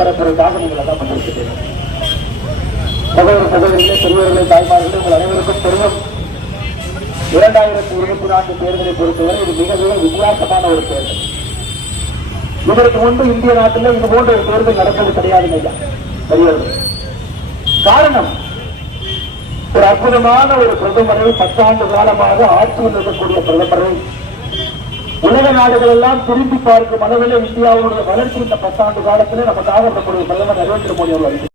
பரப்புறதுக்காக நீங்கள் எல்லாம் பண்ணிருக்கிறீர்கள் சகோதர சகோதரிகளே பெரியவர்களே தாய்மார்களே உங்கள் அனைவருக்கும் தெரியும் இரண்டாயிரத்தி இருபத்தி நான்கு தேர்தலை பொறுத்தவரை இது மிக மிக வித்தியாசமான ஒரு தேர்தல். இதற்கு முன்பு இந்திய நாட்டில் இது போன்ற ஒரு தேர்தல் நடப்பது கிடையாது ஐயா பெரியவர்கள் காரணம் ஒரு அற்புதமான ஒரு பிரதமரை பத்தாண்டு காலமாக ஆட்சி இருக்கக்கூடிய பிரதமரை நாடுகள் எல்லாம் திரும்பி பார்க்கும் அளவில் இந்தியாவுடைய வளர்ச்சி இந்த பத்தாண்டு காலத்திலே நமக்காக பிரதமர் நரேந்திர மோடி அவர்கள்